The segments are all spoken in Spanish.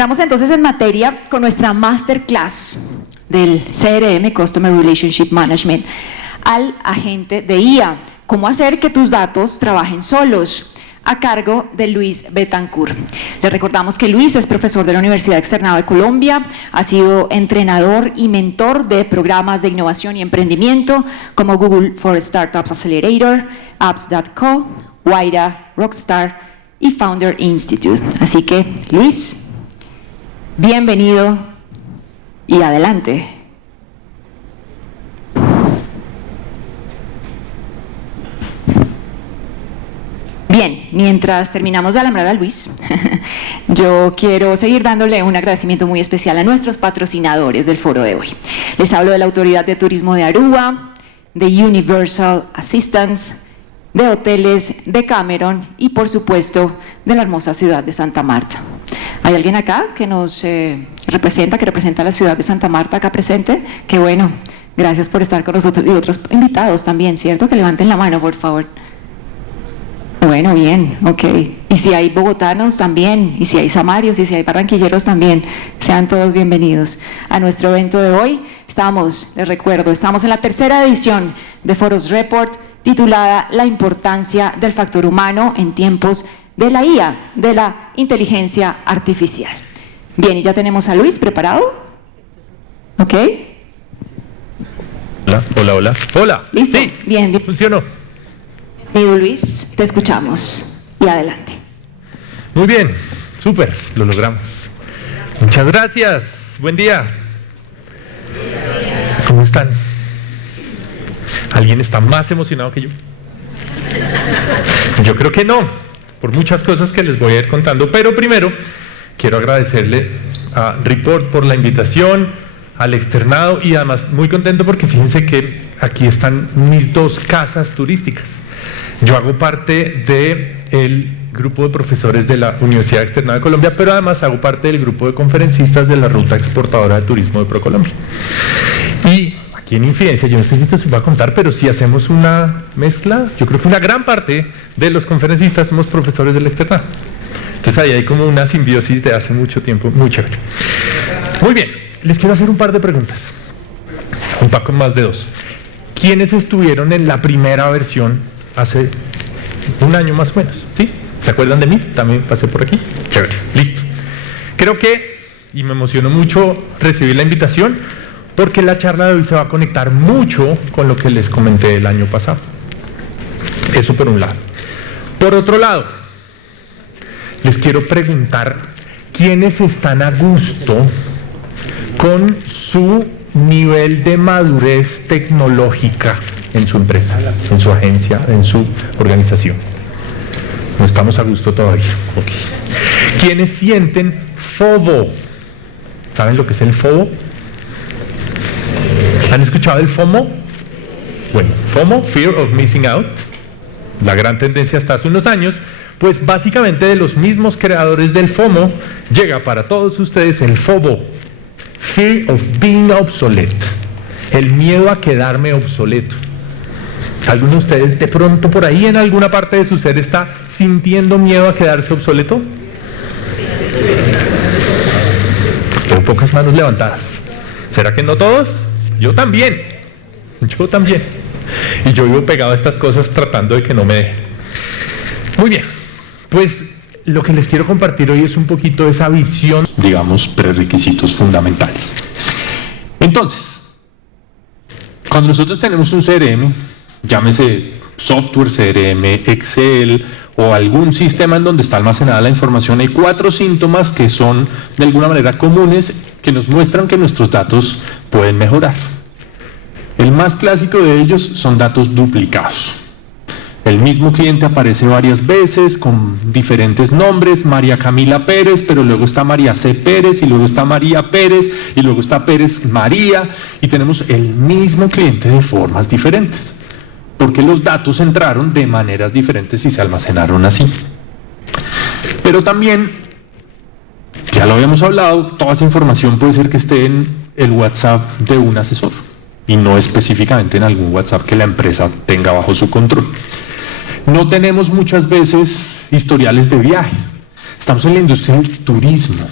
Entramos entonces en materia con nuestra masterclass del CRM, Customer Relationship Management, al agente de IA. ¿Cómo hacer que tus datos trabajen solos? A cargo de Luis Betancourt. Les recordamos que Luis es profesor de la Universidad Externado de Colombia, ha sido entrenador y mentor de programas de innovación y emprendimiento como Google for Startups Accelerator, Apps.co, Wayra, Rockstar y Founder Institute. Así que, Luis, bienvenido y adelante. Bien, mientras terminamos de alambrar a Luis, yo quiero seguir dándole un agradecimiento muy especial a nuestros patrocinadores del foro de hoy. Les hablo de la Autoridad de Turismo de Aruba, de Universal Assistance, de Hoteles de Cameron y, por supuesto, de la hermosa ciudad de Santa Marta. ¿Hay alguien acá que nos representa, que representa a la ciudad de Santa Marta acá presente? Qué bueno, gracias por estar con nosotros y otros invitados también, ¿cierto? Que levanten la mano, por favor. Bueno, bien, ok. Y si hay bogotanos también, y si hay samarios, y si hay barranquilleros también, sean todos bienvenidos a nuestro evento de hoy. Les recuerdo, estamos en la tercera edición de Foros Report, titulada La importancia del factor humano en tiempos de la IA, de la inteligencia artificial. Bien, y ya tenemos a Luis preparado. ¿Ok? Hola. ¿Listo? Sí, bien. funcionó. Bienvenido, Luis, te escuchamos y adelante. Muy bien, súper, lo logramos. Muchas gracias, buen día. ¿Cómo están? ¿Alguien está más emocionado que yo? Yo creo que no, por muchas cosas que les voy a ir contando, pero primero quiero agradecerle a Report por la invitación, al externado, y además muy contento porque fíjense que aquí están mis dos casas turísticas. Yo hago parte del grupo de profesores de la Universidad Externado de Colombia, pero además hago parte del grupo de conferencistas de la Ruta Exportadora de Turismo de ProColombia. Y aquí en Infidencia, yo no sé si esto se va a contar, pero si hacemos una mezcla, yo creo que una gran parte de los conferencistas somos profesores del externado. Entonces ahí hay como una simbiosis de hace mucho tiempo, muy chévere. Muy bien, les quiero hacer un par de preguntas, un poco más de dos. ¿Quiénes estuvieron en la primera versión hace un año más o menos? ¿Sí? ¿Se acuerdan de mí? También pasé por aquí. Chévere, listo. Creo que, y me emocionó mucho recibir la invitación, porque la charla de hoy se va a conectar mucho con lo que les comenté el año pasado. Eso por un lado. Por otro lado, les quiero preguntar, ¿quiénes están a gusto con su nivel de madurez tecnológica en su empresa, en su agencia, en su organización? No estamos a gusto todavía. Okay. ¿Quiénes sienten FOMO? ¿Saben lo que es el FOMO? ¿Han escuchado el FOMO? Bueno, FOMO, Fear of Missing Out, la gran tendencia hasta hace unos años, pues básicamente de los mismos creadores del FOMO, llega para todos ustedes el FOBO, Fear of Being Obsolete, el miedo a quedarme obsoleto. ¿Alguno de ustedes de pronto por ahí en alguna parte de su ser está sintiendo miedo a quedarse obsoleto? Tengo pocas manos levantadas. ¿Será que no todos? Yo también. Y yo vivo pegado a estas cosas tratando de que no me dejen. Muy bien, pues lo que les quiero compartir hoy es un poquito esa visión, digamos, prerequisitos fundamentales. Entonces, cuando nosotros tenemos un CRM, llámese software, CRM, Excel o algún sistema en donde está almacenada la información, hay 4 síntomas que son de alguna manera comunes que nos muestran que nuestros datos pueden mejorar. El más clásico de ellos son datos duplicados. El mismo cliente aparece varias veces con diferentes nombres, María Camila Pérez, pero luego está María C. Pérez, y luego está María Pérez, y luego está Pérez María, y tenemos el mismo cliente de formas diferentes, porque los datos entraron de maneras diferentes y se almacenaron así. Pero también, ya lo habíamos hablado, toda esa información puede ser que esté en el WhatsApp de un asesor, y no específicamente en algún WhatsApp que la empresa tenga bajo su control. No tenemos muchas veces historiales de viaje. Estamos en la industria del turismo.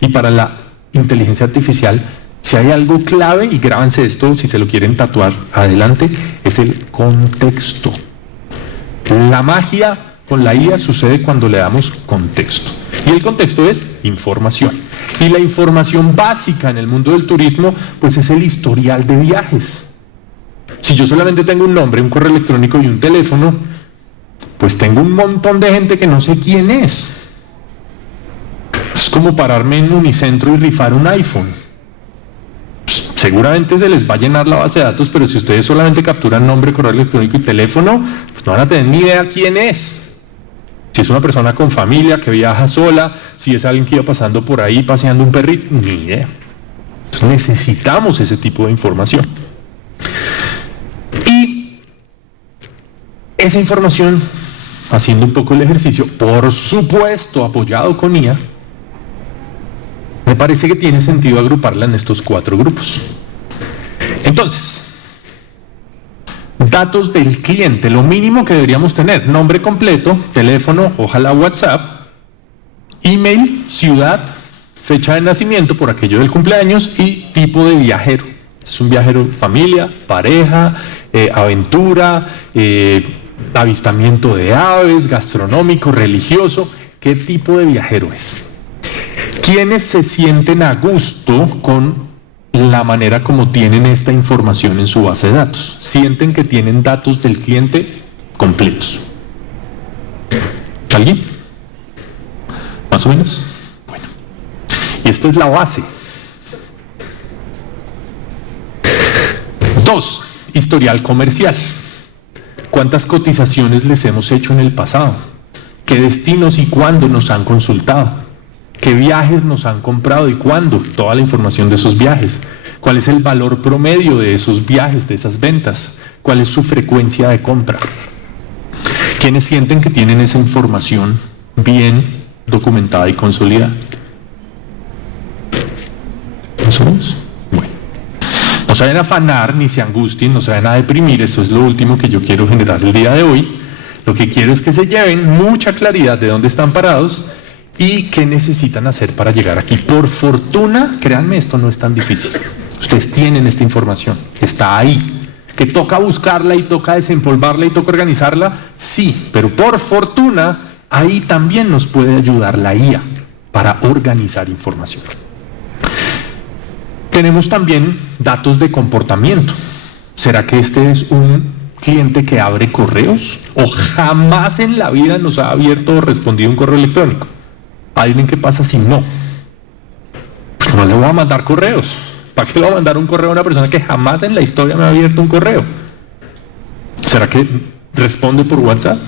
Y para la inteligencia artificial, si hay algo clave, y grábense esto si se lo quieren tatuar adelante, es el contexto. La magia con la IA sucede cuando le damos contexto. Y el contexto es información. Y la información básica en el mundo del turismo, pues es el historial de viajes. Si yo solamente tengo un nombre, un correo electrónico y un teléfono, pues tengo un montón de gente que no sé quién es. Es como pararme en Unicentro y rifar un iPhone. Pues, seguramente se les va a llenar la base de datos, pero si ustedes solamente capturan nombre, correo electrónico y teléfono, pues no van a tener ni idea quién es. Si es una persona con familia que viaja sola, si es alguien que iba pasando por ahí paseando un perrito, ni idea. Entonces necesitamos ese tipo de información. Y esa información, haciendo un poco el ejercicio, por supuesto apoyado con IA, me parece que tiene sentido agruparla en estos 4 grupos. Entonces, datos del cliente, lo mínimo que deberíamos tener: nombre completo, teléfono, ojalá WhatsApp, email, ciudad, fecha de nacimiento por aquello del cumpleaños y tipo de viajero. Es un viajero familia, pareja, aventura, avistamiento de aves, gastronómico, religioso. ¿Qué tipo de viajero es? ¿Quiénes se sienten a gusto con la manera como tienen esta información en su base de datos? ¿Sienten que tienen datos del cliente completos? ¿Alguien? ¿Más o menos? Bueno. Y esta es la base. 2. Historial comercial. ¿Cuántas cotizaciones les hemos hecho en el pasado? ¿Qué destinos y cuándo nos han consultado? ¿Qué viajes nos han comprado y cuándo? Toda la información de esos viajes. ¿Cuál es el valor promedio de esos viajes, de esas ventas? ¿Cuál es su frecuencia de compra? ¿Quiénes sienten que tienen esa información bien documentada y consolidada? ¿Más o menos? Bueno. No se vayan a afanar, ni se angustien, no se vayan a deprimir. Eso es lo último que yo quiero generar el día de hoy. Lo que quiero es que se lleven mucha claridad de dónde están parados y qué necesitan hacer para llegar aquí. Por fortuna, créanme, esto no es tan difícil. Ustedes tienen esta información, está ahí. ¿Que toca buscarla y toca desempolvarla y toca organizarla? Sí, pero por fortuna, ahí también nos puede ayudar la IA para organizar información. Tenemos también datos de comportamiento. ¿Será que este es un cliente que abre correos? ¿O jamás en la vida nos ha abierto o respondido un correo electrónico? ¿Adivinen qué pasa si no? Pues no le voy a mandar correos. ¿Para qué le voy a mandar un correo a una persona que jamás en la historia me ha abierto un correo? ¿Será que responde por WhatsApp?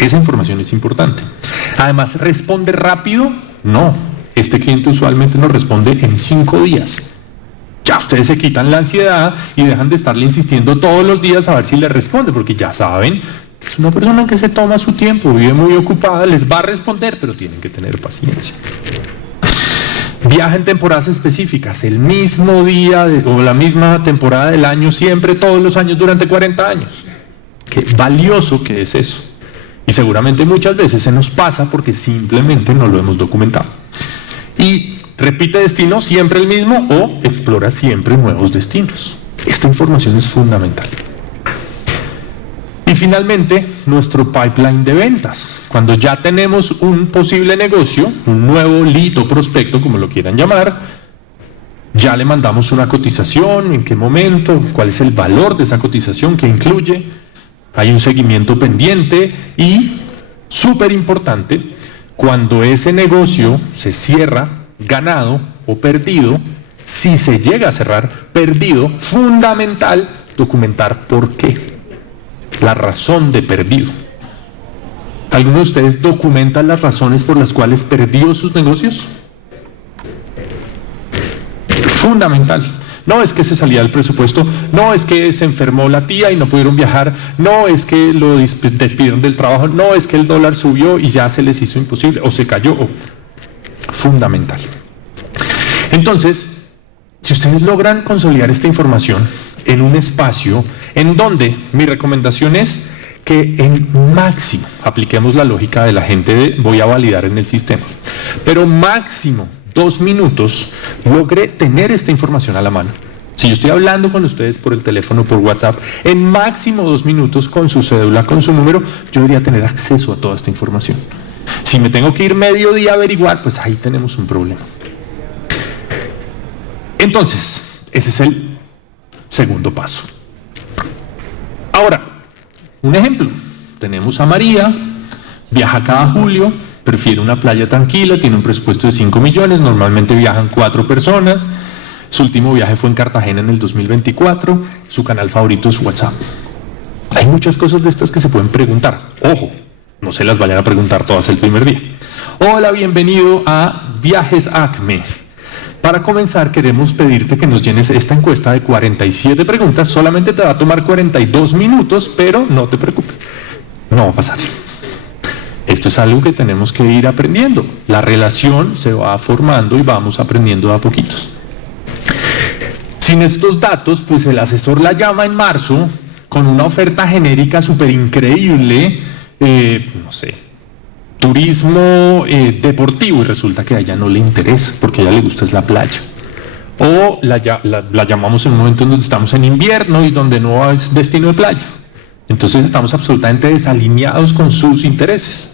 Esa información es importante. Además, ¿responde rápido? No. Este cliente usualmente nos responde en 5 días. Ya ustedes se quitan la ansiedad y dejan de estarle insistiendo todos los días a ver si le responde, porque ya saben, es una persona que se toma su tiempo, vive muy ocupada, les va a responder, pero tienen que tener paciencia. Viaja en temporadas específicas, el mismo día o la misma temporada del año, siempre, todos los años, durante 40 años. Qué valioso que es eso. Y seguramente muchas veces se nos pasa porque simplemente no lo hemos documentado. Y repite destino siempre el mismo o explora siempre nuevos destinos. Esta información es fundamental. Y finalmente, nuestro pipeline de ventas. Cuando ya tenemos un posible negocio, un nuevo lead o prospecto, como lo quieran llamar, ya le mandamos una cotización, en qué momento, cuál es el valor de esa cotización, qué incluye, hay un seguimiento pendiente y, súper importante, cuando ese negocio se cierra, ganado o perdido, si se llega a cerrar perdido, fundamental documentar por qué. La razón de perdido. ¿Alguno de ustedes documenta las razones por las cuales perdió sus negocios? Fundamental. No es que se salía del presupuesto, no es que se enfermó la tía y no pudieron viajar, no es que lo despidieron del trabajo, no es que el dólar subió y ya se les hizo imposible o se cayó. Fundamental. Entonces, si ustedes logran consolidar esta información en un espacio en donde mi recomendación es que en máximo, apliquemos la lógica de la gente de voy a validar en el sistema, pero máximo 2 minutos logre tener esta información a la mano. Si yo estoy hablando con ustedes por el teléfono, por WhatsApp, en máximo 2 minutos con su cédula, con su número, yo debería tener acceso a toda esta información. Si me tengo que ir medio día a averiguar, pues ahí tenemos un problema. Entonces, ese es el segundo paso. Ahora, un ejemplo. Tenemos a María, viaja cada julio, prefiere una playa tranquila, tiene un presupuesto de 5 millones, normalmente viajan 4 personas. Su último viaje fue en Cartagena en el 2024. Su canal favorito es WhatsApp. Hay muchas cosas de estas que se pueden preguntar. Ojo, no se las vayan a preguntar todas el primer día. Hola, bienvenido a Viajes Acme. Para comenzar, queremos pedirte que nos llenes esta encuesta de 47 preguntas. Solamente te va a tomar 42 minutos, pero no te preocupes. No va a pasar. Esto es algo que tenemos que ir aprendiendo. La relación se va formando y vamos aprendiendo de a poquitos. Sin estos datos, pues el asesor la llama en marzo con una oferta genérica súper increíble, no sé, turismo deportivo, y resulta que a ella no le interesa porque a ella le gusta es la playa. O la llamamos en un momento en donde estamos en invierno y donde no es destino de playa. Entonces estamos absolutamente desalineados con sus intereses.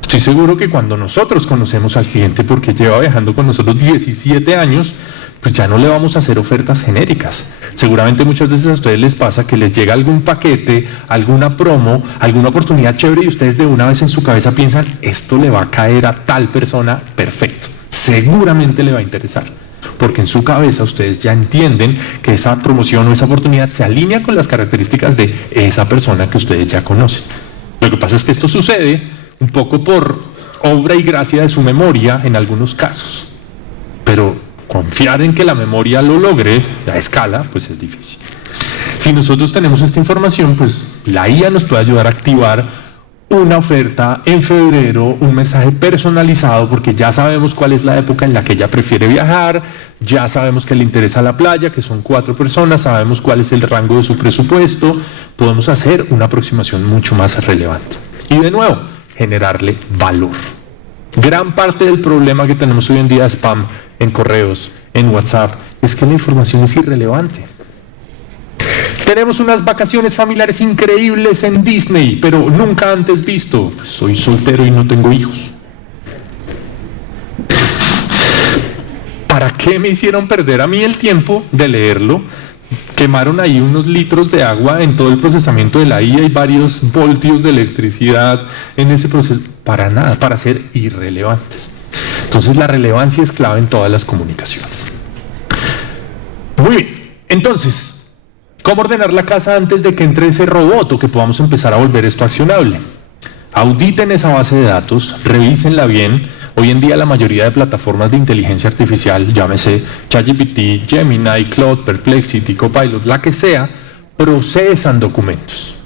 Estoy seguro que cuando nosotros conocemos al cliente, porque lleva viajando con nosotros 17 años, pues ya no le vamos a hacer ofertas genéricas. Seguramente muchas veces a ustedes les pasa que les llega algún paquete, alguna promo, alguna oportunidad chévere y ustedes de una vez en su cabeza piensan, esto le va a caer a tal persona, perfecto, seguramente le va a interesar. Porque en su cabeza ustedes ya entienden que esa promoción o esa oportunidad se alinea con las características de esa persona que ustedes ya conocen. Lo que pasa es que esto sucede un poco por obra y gracia de su memoria en algunos casos. Pero confiar en que la memoria lo logre a escala, pues es difícil. Si nosotros tenemos esta información, pues la IA nos puede ayudar a activar una oferta en febrero, un mensaje personalizado, porque ya sabemos cuál es la época en la que ella prefiere viajar, ya sabemos que le interesa la playa, que son 4 personas, sabemos cuál es el rango de su presupuesto, podemos hacer una aproximación mucho más relevante. Y de nuevo, generarle valor. Gran parte del problema que tenemos hoy en día de spam en correos, en WhatsApp, es que la información es irrelevante. Tenemos unas vacaciones familiares increíbles en Disney, pero nunca antes visto. Soy soltero y no tengo hijos. ¿Para qué me hicieron perder a mí el tiempo de leerlo? Quemaron ahí unos litros de agua en todo el procesamiento de la IA y varios voltios de electricidad en ese proceso. Para nada, para ser irrelevantes. Entonces la relevancia es clave en todas las comunicaciones. Muy bien, entonces, ¿cómo ordenar la casa antes de que entre ese robot o que podamos empezar a volver esto accionable? Auditen esa base de datos, revísenla bien. Hoy en día la mayoría de plataformas de inteligencia artificial, llámese ChatGPT, Gemini, Claude, Perplexity, Copilot, la que sea, procesan documentos.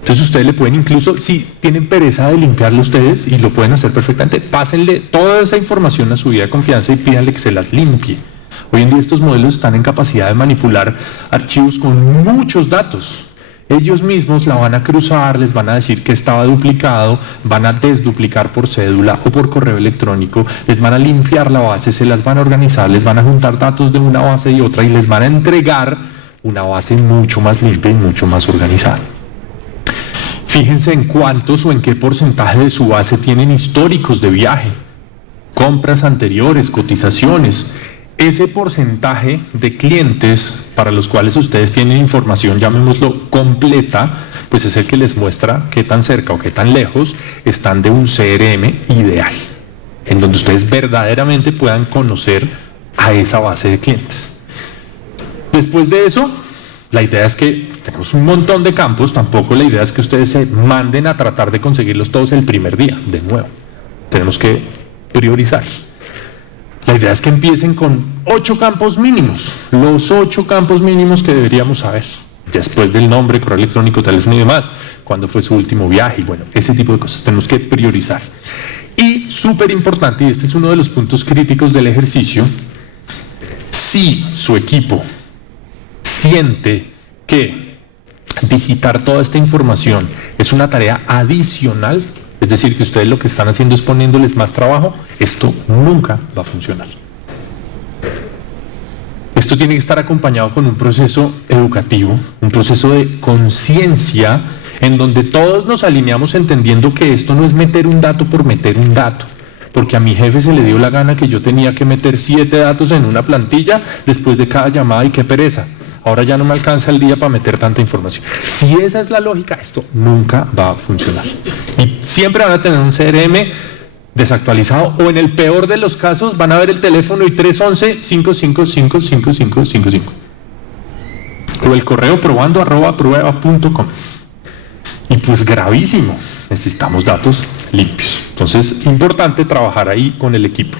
Entonces ustedes le pueden incluso, si tienen pereza de limpiarlo ustedes y lo pueden hacer perfectamente, pásenle toda esa información a su guía de confianza y pídanle que se las limpie. Hoy en día estos modelos están en capacidad de manipular archivos con muchos datos. Ellos mismos la van a cruzar, les van a decir que estaba duplicado, van a desduplicar por cédula o por correo electrónico, les van a limpiar la base, se las van a organizar, les van a juntar datos de una base y otra y les van a entregar una base mucho más limpia y mucho más organizada. Fíjense en cuántos o en qué porcentaje de su base tienen históricos de viaje, compras anteriores, cotizaciones. Ese porcentaje de clientes para los cuales ustedes tienen información, llamémoslo completa, pues es el que les muestra qué tan cerca o qué tan lejos están de un CRM ideal, en donde ustedes verdaderamente puedan conocer a esa base de clientes. Después de eso, la idea es que tenemos un montón de campos, tampoco la idea es que ustedes se manden a tratar de conseguirlos todos el primer día, de nuevo. Tenemos que priorizar. La idea es que empiecen con 8 campos mínimos, los 8 campos mínimos que deberíamos saber, después del nombre, correo electrónico, teléfono y demás, cuándo fue su último viaje, y bueno, ese tipo de cosas tenemos que priorizar. Y súper importante, y este es uno de los puntos críticos del ejercicio, si su equipo siente que digitar toda esta información es una tarea adicional, es decir, que ustedes lo que están haciendo es poniéndoles más trabajo, esto nunca va a funcionar. Esto tiene que estar acompañado con un proceso educativo, un proceso de conciencia, en donde todos nos alineamos entendiendo que esto no es meter un dato por meter un dato, porque a mi jefe se le dio la gana que yo tenía que meter 7 datos en una plantilla después de cada llamada, y qué pereza. Ahora ya no me alcanza el día para meter tanta información. Si esa es la lógica, esto nunca va a funcionar. Y siempre van a tener un CRM desactualizado, o en el peor de los casos van a ver el teléfono y 311-555-5555. O el correo probando@prueba.com. Y pues gravísimo, necesitamos datos limpios. Entonces, importante trabajar ahí con el equipo.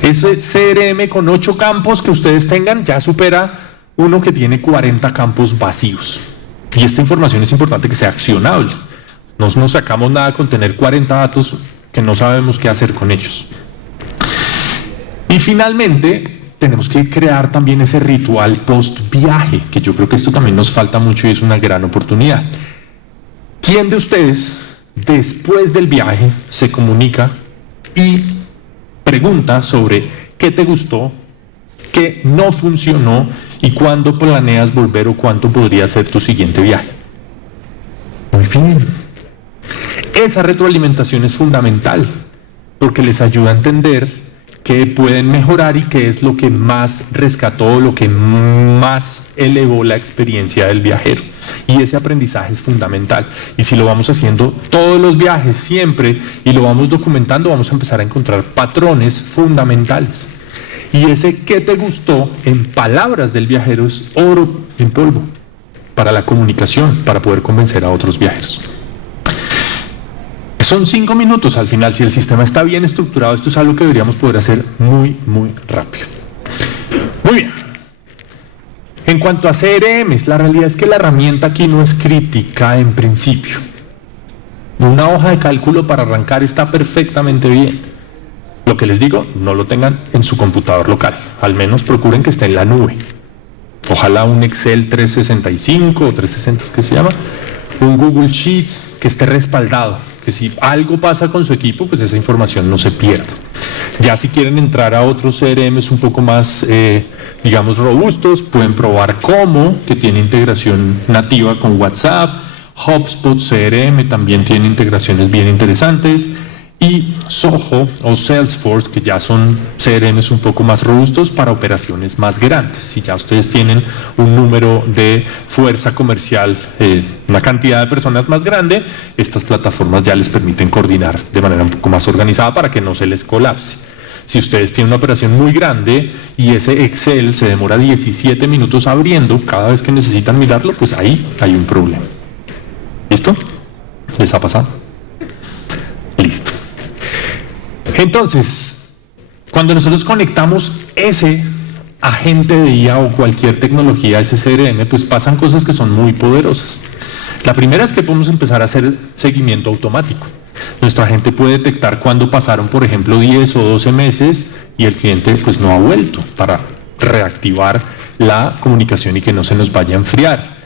Ese CRM con 8 campos que ustedes tengan ya supera uno que tiene 40 campos vacíos. Y esta información es importante que sea accionable. No nos sacamos nada con tener 40 datos que no sabemos qué hacer con ellos. Y finalmente, tenemos que crear también ese ritual post viaje, que yo creo que esto también nos falta mucho y es una gran oportunidad. ¿Quién de ustedes, después del viaje, se comunica y pregunta sobre qué te gustó, qué no funcionó y cuándo planeas volver o cuánto podría ser tu siguiente viaje? Muy bien. Esa retroalimentación es fundamental porque les ayuda a entender qué pueden mejorar y qué es lo que más rescató, lo que más elevó la experiencia del viajero. Y ese aprendizaje es fundamental. Y si lo vamos haciendo todos los viajes, siempre, y lo vamos documentando, vamos a empezar a encontrar patrones fundamentales. Y ese qué te gustó, en palabras del viajero, es oro en polvo para la comunicación, para poder convencer a otros viajeros. Son 5 minutos al final. Si el sistema está bien estructurado, esto es algo que deberíamos poder hacer muy, muy rápido. Muy bien. En cuanto a CRMs, la realidad es que la herramienta aquí no es crítica en principio. Una hoja de cálculo para arrancar está perfectamente bien. Lo que les digo, no lo tengan en su computador local. Al menos procuren que esté en la nube. Ojalá un Excel 365 o 360 es que se llama, un Google Sheets que esté respaldado, que si algo pasa con su equipo, pues esa información no se pierda. Ya si quieren entrar a otros CRMs un poco más, digamos, robustos, pueden probar Como, que tiene integración nativa con WhatsApp, HubSpot CRM también tiene integraciones bien interesantes, y Zoho o Salesforce, que ya son CRMs un poco más robustos para operaciones más grandes. Si ya ustedes tienen un número de fuerza comercial, una cantidad de personas más grande, estas plataformas ya les permiten coordinar de manera un poco más organizada para que no se les colapse. Si ustedes tienen una operación muy grande y ese Excel se demora 17 minutos abriendo cada vez que necesitan mirarlo, pues ahí hay un problema. ¿Listo? ¿Les ha pasado? Listo. Entonces, cuando nosotros conectamos ese agente de IA o cualquier tecnología a ese CRM, pues pasan cosas que son muy poderosas. La primera es que podemos empezar a hacer seguimiento automático. Nuestro agente puede detectar cuando pasaron, por ejemplo, 10 o 12 meses y el cliente pues no ha vuelto, para reactivar la comunicación y que no se nos vaya a enfriar.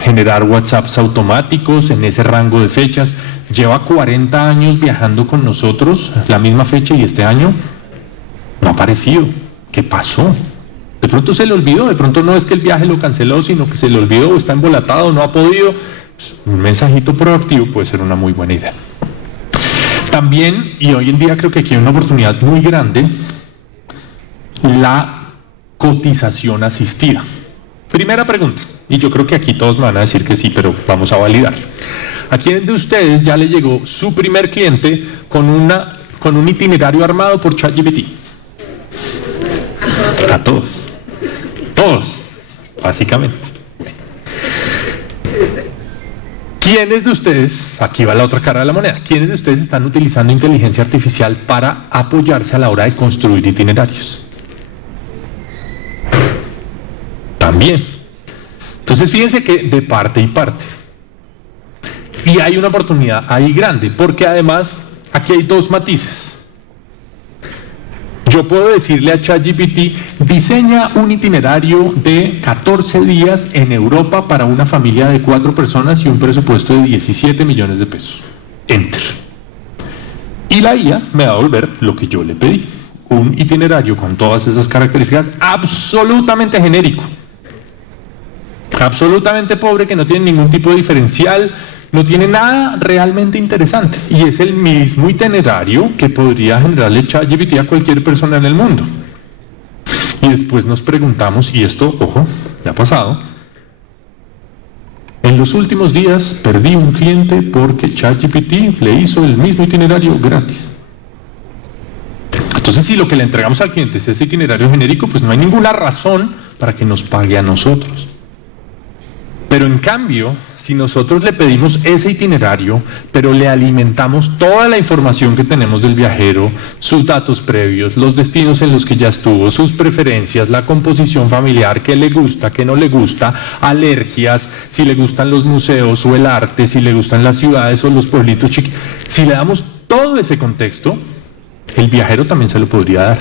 Generar WhatsApps automáticos en ese rango de fechas. Lleva 40 años viajando con nosotros, la misma fecha, y este año no ha aparecido. ¿Qué pasó? De pronto se le olvidó, de pronto no es que el viaje lo canceló, sino que se le olvidó o está embolatado, no ha podido. Pues, un mensajito proactivo puede ser una muy buena idea. También, y hoy en día creo que aquí hay una oportunidad muy grande, la cotización asistida. Primera pregunta, y yo creo que aquí todos me van a decir que sí, pero vamos a validar. ¿A quién de ustedes ya le llegó su primer cliente con un itinerario armado por ChatGPT? A todos. Todos, básicamente. ¿Quiénes de ustedes, aquí va la otra cara de la moneda, quiénes de ustedes están utilizando inteligencia artificial para apoyarse a la hora de construir itinerarios? También. Entonces fíjense que de parte y parte. Y hay una oportunidad ahí grande, porque además aquí hay 2 matices. Yo puedo decirle a ChatGPT, diseña un itinerario de 14 días en Europa para una familia de 4 personas y un presupuesto de 17 millones de pesos. Enter. Y la IA me va a devolver lo que yo le pedí. Un itinerario con todas esas características absolutamente genérico. Absolutamente pobre, que no tiene ningún tipo de diferencial, no tiene nada realmente interesante. Y es el mismo itinerario que podría generarle ChatGPT a cualquier persona en el mundo. Y después nos preguntamos, y esto, ojo, ya ha pasado, en los últimos días perdí un cliente porque ChatGPT le hizo el mismo itinerario gratis. Entonces, si lo que le entregamos al cliente es ese itinerario genérico, pues no hay ninguna razón para que nos pague a nosotros. Pero en cambio, si nosotros le pedimos ese itinerario, pero le alimentamos toda la información que tenemos del viajero, sus datos previos, los destinos en los que ya estuvo, sus preferencias, la composición familiar, qué le gusta, qué no le gusta, alergias, si le gustan los museos o el arte, si le gustan las ciudades o los pueblitos chiquitos, si le damos todo ese contexto, el viajero también se lo podría dar.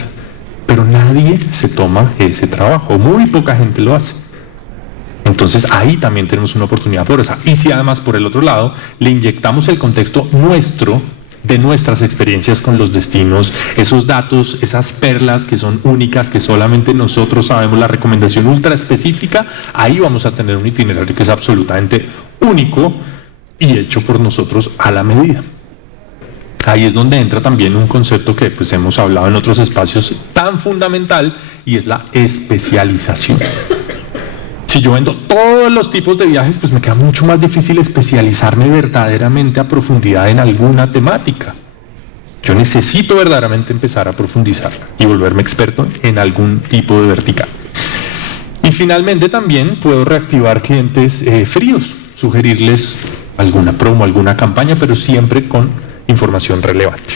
Pero nadie se toma ese trabajo, muy poca gente lo hace. Entonces ahí también tenemos una oportunidad por esa. Y si además por el otro lado le inyectamos el contexto nuestro, de nuestras experiencias con los destinos, esos datos, esas perlas que son únicas, que solamente nosotros sabemos, la recomendación ultra específica, ahí vamos a tener un itinerario que es absolutamente único y hecho por nosotros a la medida. Ahí es donde entra también un concepto que pues hemos hablado en otros espacios tan fundamental, y es la especialización. Si yo vendo todos los tipos de viajes, pues me queda mucho más difícil especializarme verdaderamente a profundidad en alguna temática. Yo necesito verdaderamente empezar a profundizar y volverme experto en algún tipo de vertical. Y finalmente también puedo reactivar clientes fríos, sugerirles alguna promo, alguna campaña, pero siempre con información relevante.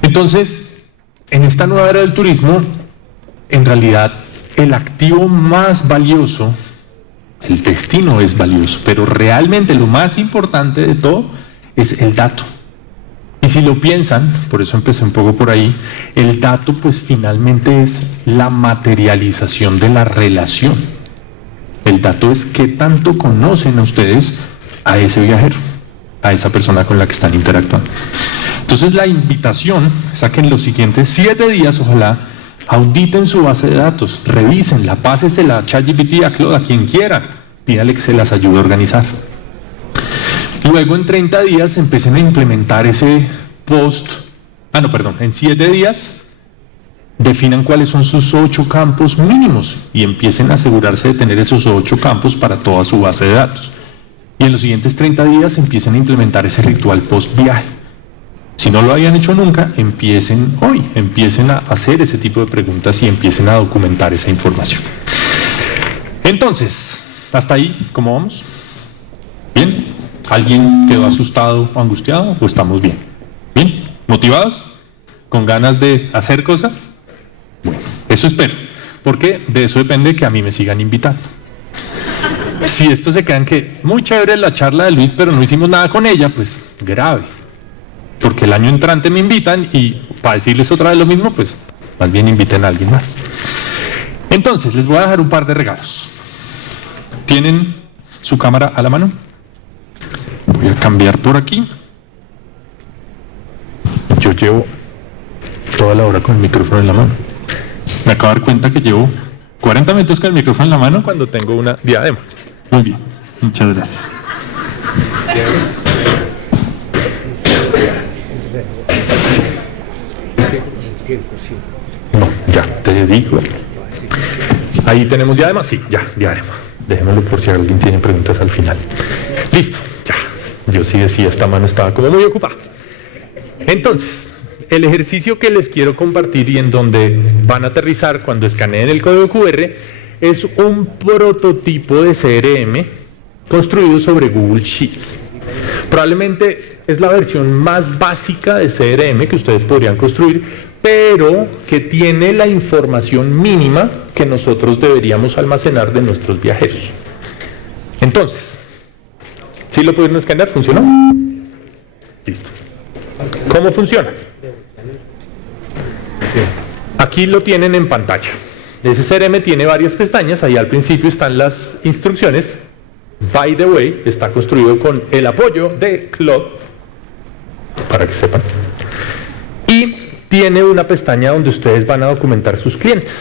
Entonces, en esta nueva era del turismo, en realidad el activo más valioso, el destino es valioso, pero realmente lo más importante de todo es el dato. Y si lo piensan, por eso empecé un poco por ahí, el dato pues finalmente es la materialización de la relación. El dato es qué tanto conocen a ustedes a ese viajero, a esa persona con la que están interactuando. Entonces la invitación es a que en los siguientes 7 días, ojalá, auditen su base de datos, revísenla, pásesela a ChatGPT, a Claude, a quien quiera, pídale que se las ayude a organizar. Luego en 30 días empiecen a implementar ese post, en 7 días definan cuáles son sus 8 campos mínimos y empiecen a asegurarse de tener esos 8 campos para toda su base de datos. Y en los siguientes 30 días empiecen a implementar ese ritual post viaje. Si no lo habían hecho nunca, empiecen hoy, empiecen a hacer ese tipo de preguntas y empiecen a documentar esa información. Entonces, hasta ahí, ¿cómo vamos? ¿Bien? ¿Alguien quedó asustado o angustiado o estamos bien? ¿Bien? ¿Motivados? ¿Con ganas de hacer cosas? Bueno, eso espero, porque de eso depende que a mí me sigan invitando. Si esto se quedan que muy chévere la charla de Luis, pero no hicimos nada con ella, pues grave. Porque el año entrante me invitan y para decirles otra vez lo mismo, pues más bien inviten a alguien más. Entonces, les voy a dejar un par de regalos. ¿Tienen su cámara a la mano? Voy a cambiar por aquí. Yo llevo toda la hora con el micrófono en la mano. Me acabo de dar cuenta que llevo 40 minutos con el micrófono en la mano Cuando tengo una diadema. Muy bien, muchas gracias. No, ya te digo. Ahí tenemos diadema, sí, ya, diadema. Déjenmelo por si alguien tiene preguntas al final. Listo, ya. Yo sí decía, esta mano estaba como muy ocupada. Entonces, el ejercicio que les quiero compartir y en donde van a aterrizar cuando escaneen el código QR es un prototipo de CRM construido sobre Google Sheets. Probablemente es la versión más básica de CRM que ustedes podrían construir, pero que tiene la información mínima que nosotros deberíamos almacenar de nuestros viajeros. Entonces, ¿sí lo pudieron escanear? ¿Funcionó? Listo. ¿Cómo funciona? Aquí lo tienen en pantalla. Ese CRM tiene varias pestañas, ahí al principio están las instrucciones by the way, está construido con el apoyo de Claude, para que sepan. Y tiene una pestaña donde ustedes van a documentar sus clientes.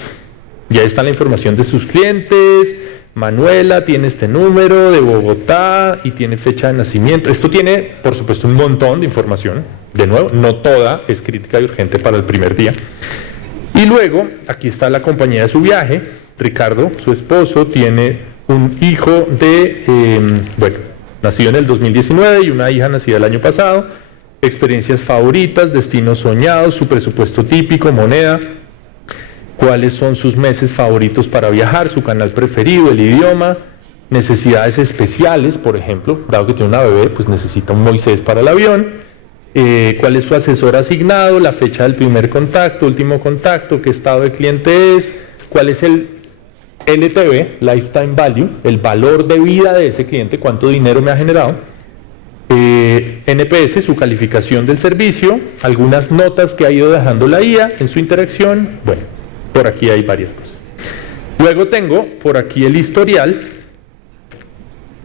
Y ahí está la información de sus clientes. Manuela tiene este número de Bogotá y tiene fecha de nacimiento. Esto tiene, por supuesto, un montón de información. De nuevo, no toda es crítica y urgente para el primer día. Y luego, aquí está la compañía de su viaje. Ricardo, su esposo, tiene un hijo nacido en el 2019 y una hija nacida el año pasado. Experiencias favoritas, destinos soñados, su presupuesto típico, moneda, cuáles son sus meses favoritos para viajar, su canal preferido, el idioma, necesidades especiales, por ejemplo, dado que tiene una bebé, pues necesita un Moisés para el avión, cuál es su asesor asignado, la fecha del primer contacto, último contacto, qué estado de cliente es, cuál es el LTV, Lifetime Value, el valor de vida de ese cliente, cuánto dinero me ha generado, NPS, su calificación del servicio, algunas notas que ha ido dejando la IA en su interacción. Bueno, por aquí hay varias cosas. Luego tengo por aquí el historial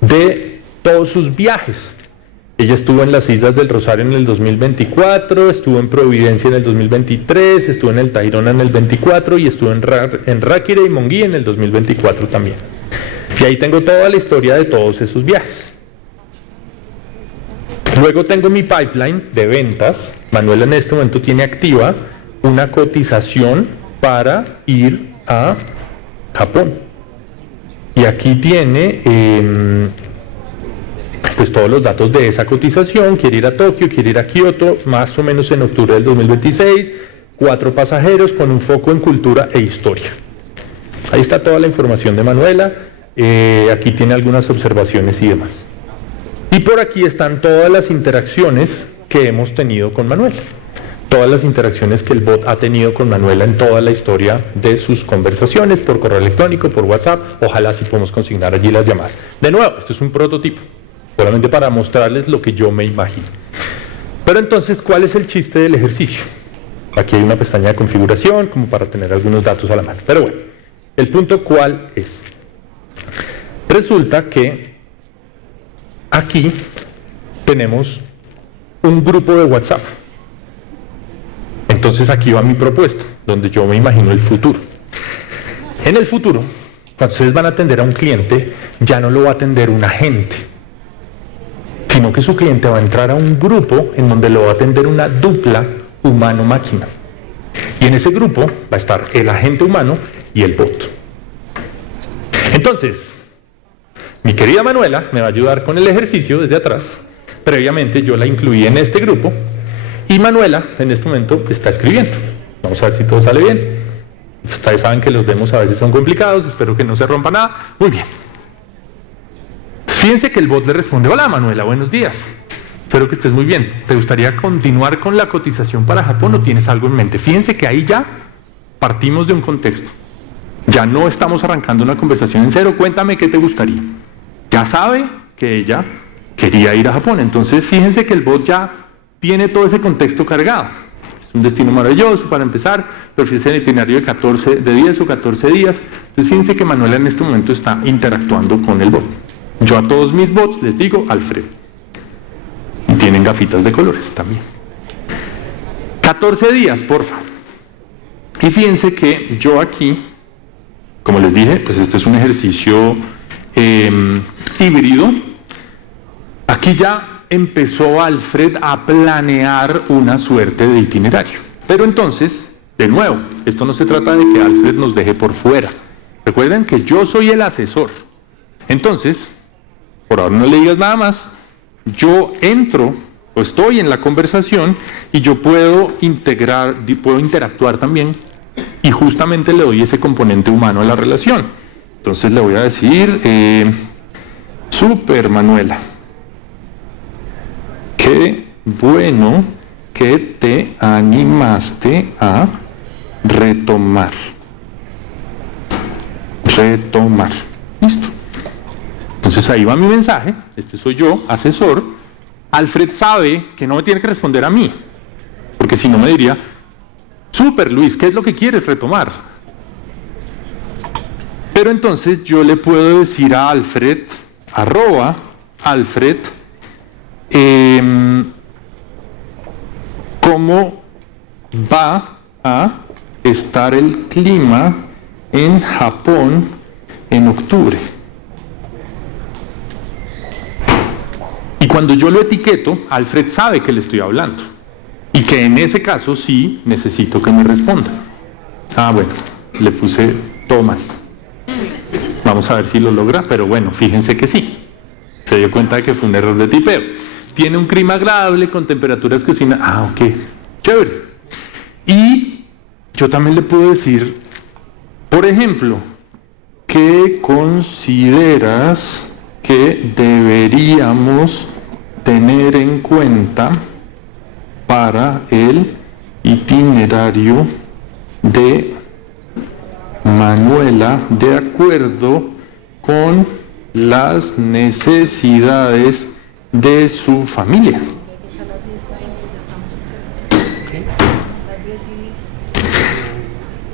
de todos sus viajes. Ella estuvo en las Islas del Rosario en el 2024, estuvo en Providencia en el 2023, estuvo en el Tayrona en el 24 y estuvo en Ráquira y Monguí en el 2024 también. Y ahí tengo toda la historia de todos esos viajes. Luego tengo mi pipeline de ventas. Manuela en este momento tiene activa una cotización para ir a Japón. Y aquí tiene pues todos los datos de esa cotización. Quiere ir a Tokio, quiere ir a Kioto, más o menos en octubre del 2026. 4 pasajeros con un foco en cultura e historia. Ahí está toda la información de Manuela. Aquí tiene algunas observaciones y demás. Y por aquí están todas las interacciones que hemos tenido con Manuela. Todas las interacciones que el bot ha tenido con Manuela en toda la historia de sus conversaciones, por correo electrónico, por WhatsApp. Ojalá sí podemos consignar allí las llamadas. De nuevo, esto es un prototipo, solamente para mostrarles lo que yo me imagino. Pero entonces, ¿cuál es el chiste del ejercicio? Aquí hay una pestaña de configuración, como para tener algunos datos a la mano. Pero bueno, el punto ¿cuál es? Resulta que aquí tenemos un grupo de WhatsApp. Entonces aquí va mi propuesta, donde yo me imagino el futuro. En el futuro, cuando ustedes van a atender a un cliente, ya no lo va a atender un agente, sino que su cliente va a entrar a un grupo en donde lo va a atender una dupla humano-máquina. Y en ese grupo va a estar el agente humano y el bot. Entonces, mi querida Manuela me va a ayudar con el ejercicio desde atrás. Previamente yo la incluí en este grupo y Manuela en este momento está escribiendo. Vamos a ver si todo sale bien. Ustedes saben que los demos a veces son complicados, espero que no se rompa nada. Muy bien. Fíjense que el bot le responde: hola Manuela, buenos días. Espero que estés muy bien. ¿Te gustaría continuar con la cotización para Japón o tienes algo en mente? Fíjense que ahí ya partimos de un contexto. Ya no estamos arrancando una conversación en cero. Cuéntame qué te gustaría. Ya sabe que ella quería ir a Japón. Entonces fíjense que el bot ya tiene todo ese contexto cargado. Es un destino maravilloso para empezar, pero fíjense el itinerario de 10 o 14 días. Entonces fíjense que Manuela en este momento está interactuando con el bot. Yo a todos mis bots les digo Alfred. Y tienen gafitas de colores también. 14 días, porfa. Y fíjense que yo aquí, como les dije, pues este es un ejercicio híbrido. Aquí ya empezó Alfred a planear una suerte de itinerario. Pero entonces, de nuevo, esto no se trata de que Alfred nos deje por fuera. Recuerden que yo soy el asesor. Entonces, por ahora no le digas nada más, yo entro o estoy en la conversación y yo puedo interactuar también y justamente le doy ese componente humano a la relación. Entonces le voy a decir, super Manuela, qué bueno que te animaste a retomar. Listo. Entonces ahí va mi mensaje. Este soy yo, asesor. Alfred sabe que no me tiene que responder a mí, porque si no me diría, super Luis, ¿qué es lo que quieres retomar? Pero entonces yo le puedo decir a Alfred, Alfred, ¿cómo va a estar el clima en Japón en octubre? Y cuando yo lo etiqueto, Alfred sabe que le estoy hablando y que en ese caso sí necesito que me responda. Bueno, le puse todo mal. Vamos a ver si lo logra, pero bueno, fíjense que sí. Se dio cuenta de que fue un error de tipeo. Tiene un clima agradable con temperaturas que oscilan. Ok, chévere. Y yo también le puedo decir, por ejemplo, ¿qué consideras que deberíamos tener en cuenta para el itinerario de Manuela de acuerdo con las necesidades de su familia?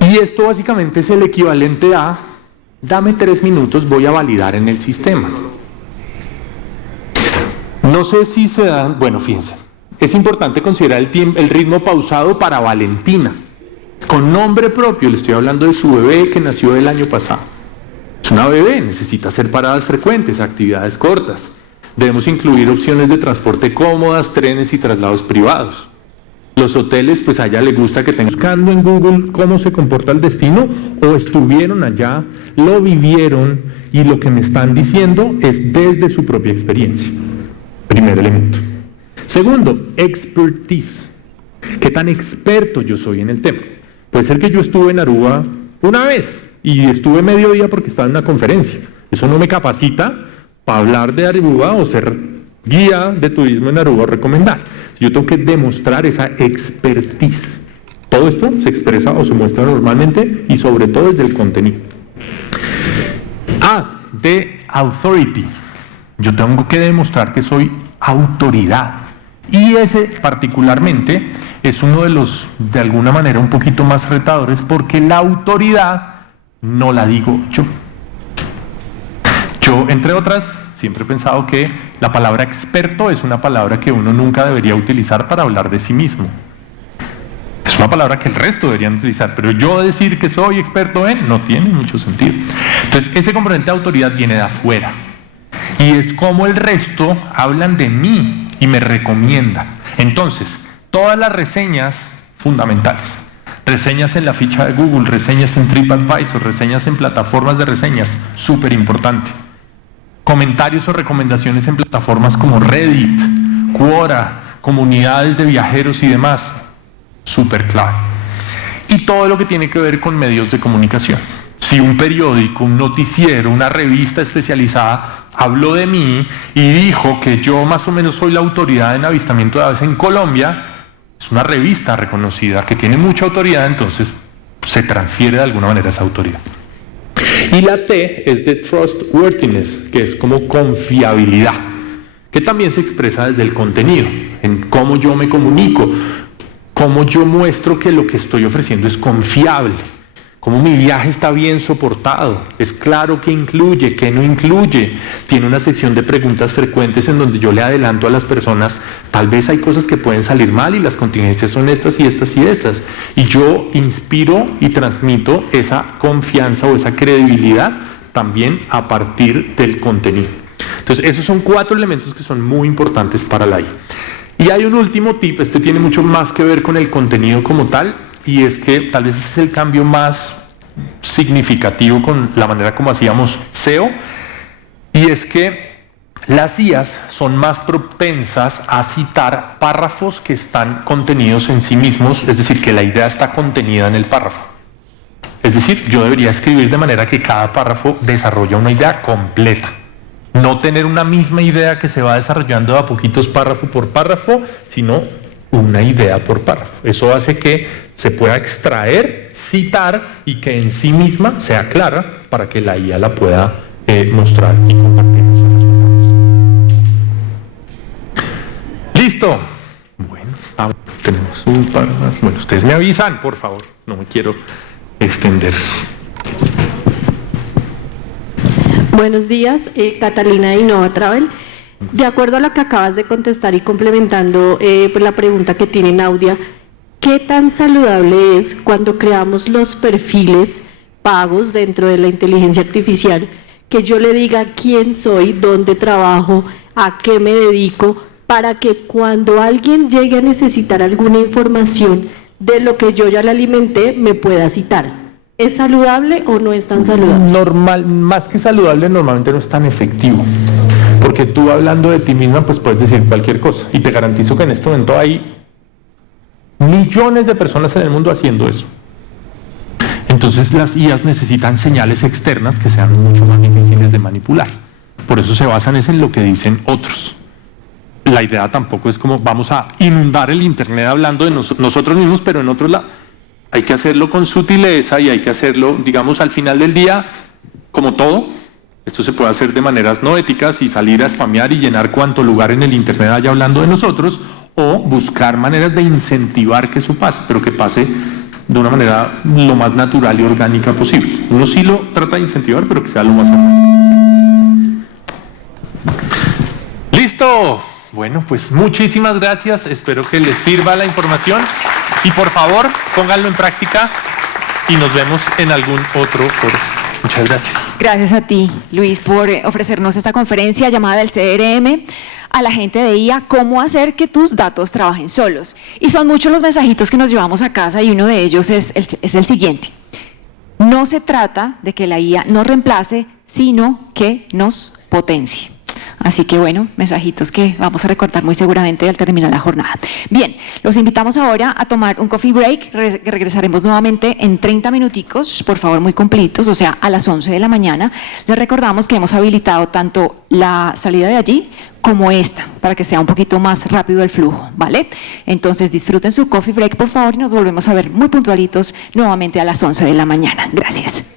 Y esto básicamente es el equivalente a: dame 3 minutos, voy a validar en el sistema. No sé si se dan, bueno, fíjense, es importante considerar el ritmo pausado para Valentina. Con nombre propio, le estoy hablando de su bebé que nació el año pasado. Es una bebé, necesita hacer paradas frecuentes, actividades cortas. Debemos incluir opciones de transporte cómodas, trenes y traslados privados. Los hoteles, pues a ella le gusta que tengan... Buscando en Google cómo se comporta el destino, o estuvieron allá, lo vivieron, y lo que me están diciendo es desde su propia experiencia. Primer elemento. Segundo, expertise. ¿Qué tan experto yo soy en el tema? Puede ser que yo estuve en Aruba una vez y estuve medio día porque estaba en una conferencia. Eso no me capacita para hablar de Aruba o ser guía de turismo en Aruba o recomendar. Yo tengo que demostrar esa expertise. Todo esto se expresa o se muestra normalmente y sobre todo desde el contenido. De authority. Yo tengo que demostrar que soy autoridad. Y ese particularmente es uno de los, de alguna manera, un poquito más retadores, porque la autoridad no la digo yo. Yo, entre otras, siempre he pensado que la palabra experto es una palabra que uno nunca debería utilizar para hablar de sí mismo. Es una palabra que el resto deberían utilizar, pero yo decir que soy experto en no tiene mucho sentido. Entonces, ese componente de autoridad viene de afuera. Y es como el resto hablan de mí y me recomiendan. Entonces, todas las reseñas fundamentales, reseñas en la ficha de Google, reseñas en TripAdvisor, reseñas en plataformas de reseñas, súper importante. Comentarios o recomendaciones en plataformas como Reddit, Quora, comunidades de viajeros y demás, súper clave. Y todo lo que tiene que ver con medios de comunicación. Si un periódico, un noticiero, una revista especializada habló de mí y dijo que yo más o menos soy la autoridad en avistamiento de aves en Colombia, es una revista reconocida que tiene mucha autoridad, entonces se transfiere de alguna manera esa autoridad. Y la T es de trustworthiness, que es como confiabilidad, que también se expresa desde el contenido, en cómo yo me comunico, cómo yo muestro que lo que estoy ofreciendo es confiable, cómo mi viaje está bien soportado, es claro qué incluye, qué no incluye, tiene una sección de preguntas frecuentes en donde yo le adelanto a las personas, tal vez hay cosas que pueden salir mal y las contingencias son estas y estas y estas, y yo inspiro y transmito esa confianza o esa credibilidad también a partir del contenido. Entonces esos son 4 elementos que son muy importantes para la IA. Y hay un último tip, este tiene mucho más que ver con el contenido como tal, y es que tal vez es el cambio más significativo con la manera como hacíamos SEO, y es que las IAs son más propensas a citar párrafos que están contenidos en sí mismos, es decir, que la idea está contenida en el párrafo. Es decir, yo debería escribir de manera que cada párrafo desarrolla una idea completa. No tener una misma idea que se va desarrollando de a poquitos párrafo por párrafo, sino una idea por párrafo. Eso hace que se pueda extraer, citar y que en sí misma sea clara para que la IA la pueda mostrar y compartir esos resultados. ¡Listo! Bueno, tenemos un par más. Bueno, ustedes me avisan, por favor. No me quiero extender. Buenos días, Catalina de Innova Travel. De acuerdo a lo que acabas de contestar y complementando pues la pregunta que tiene Naudia, ¿qué tan saludable es cuando creamos los perfiles pagos dentro de la inteligencia artificial, que yo le diga quién soy, dónde trabajo, a qué me dedico, para que cuando alguien llegue a necesitar alguna información de lo que yo ya le alimenté, me pueda citar? ¿Es saludable o no es tan saludable? Más que saludable, normalmente no es tan efectivo. Porque tú hablando de ti misma, pues puedes decir cualquier cosa. Y te garantizo que en este momento hay millones de personas en el mundo haciendo eso. Entonces las IAs necesitan señales externas que sean mucho más difíciles de manipular. Por eso se basan en lo que dicen otros. La idea tampoco es como vamos a inundar el internet hablando de nosotros mismos, pero en otros lados. Hay que hacerlo con sutileza y hay que hacerlo, digamos, al final del día, como todo. Esto se puede hacer de maneras no éticas y salir a spamear y llenar cuanto lugar en el internet haya hablando de nosotros, o buscar maneras de incentivar que eso pase, pero que pase de una manera lo más natural y orgánica posible. Uno sí lo trata de incentivar, pero que sea lo más orgánico posible. ¡Listo! Bueno, pues muchísimas gracias. Espero que les sirva la información. Y por favor, pónganlo en práctica y nos vemos en algún otro foro. Muchas gracias. Gracias a ti, Luis, por ofrecernos esta conferencia llamada del CRM a la gente de IA, cómo hacer que tus datos trabajen solos. Y son muchos los mensajitos que nos llevamos a casa y uno de ellos es el siguiente. No se trata de que la IA nos reemplace, sino que nos potencie. Así que bueno, mensajitos que vamos a recordar muy seguramente al terminar la jornada. Bien, los invitamos ahora a tomar un coffee break. Regresaremos nuevamente en 30 minuticos, por favor muy cumplidos, o sea, a las 11 de la mañana. Les recordamos que hemos habilitado tanto la salida de allí como esta, para que sea un poquito más rápido el flujo, ¿vale? Entonces disfruten su coffee break, por favor, y nos volvemos a ver muy puntualitos nuevamente a las 11 de la mañana. Gracias.